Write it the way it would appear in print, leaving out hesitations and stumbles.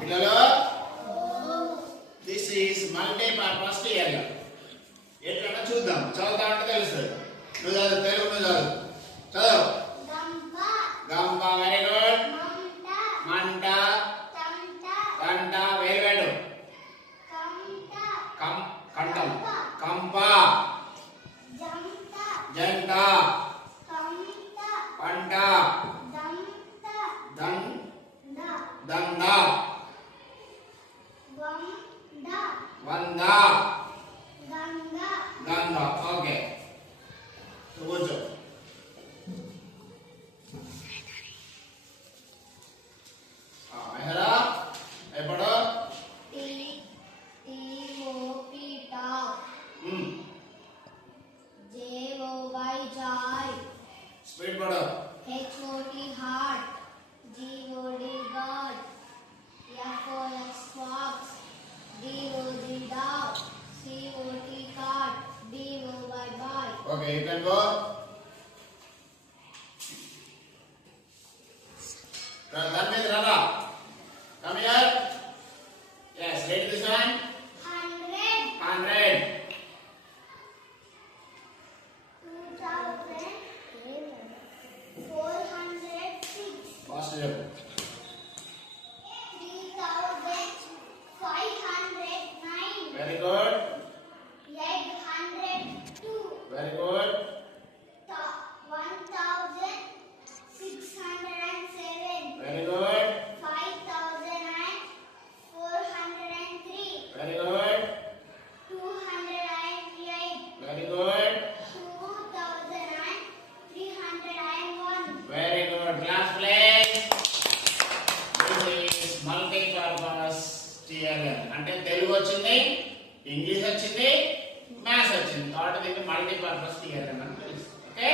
పిల్లలు this is multipurpose TL. ఎట్లా చూద్దాం, చదువుతా ఉంటే తెలుస్తుంది. నువ్వు చదువు, తెలుగు నువ్వు చదువు. చదువు. గంప, వెరీ గుడ్. మంట, గంట, వెరీ గుడ్. కంఠం, కంప, జంట, పంట, దండ, వంద, గంధ. ఓకే, కూర్చో. మెహరా ఎప్పుడు స్పీడ్ పడు. HOT heart, GOD God, FOX fox, DOG dog, COT card, BOY boy. Okay, you can go. Dhanmit Rana, come here. Yes, read this one. 100, 100. 2000, 406, Positive. 3509, Very good. 802, Very good. 1607, Very good. 5403, Very good. 208, Very good. 2301. Very good. Class play. This is multi-purpose TLN. అంటే తెలుగు వచ్చింది, ఇంగ్లీష్ వచ్చింది, మ్యాథ్స్ వచ్చింది. కాబట్టి దీన్ని multipurpose TLN అని పిలుస్తాం. ఓకే.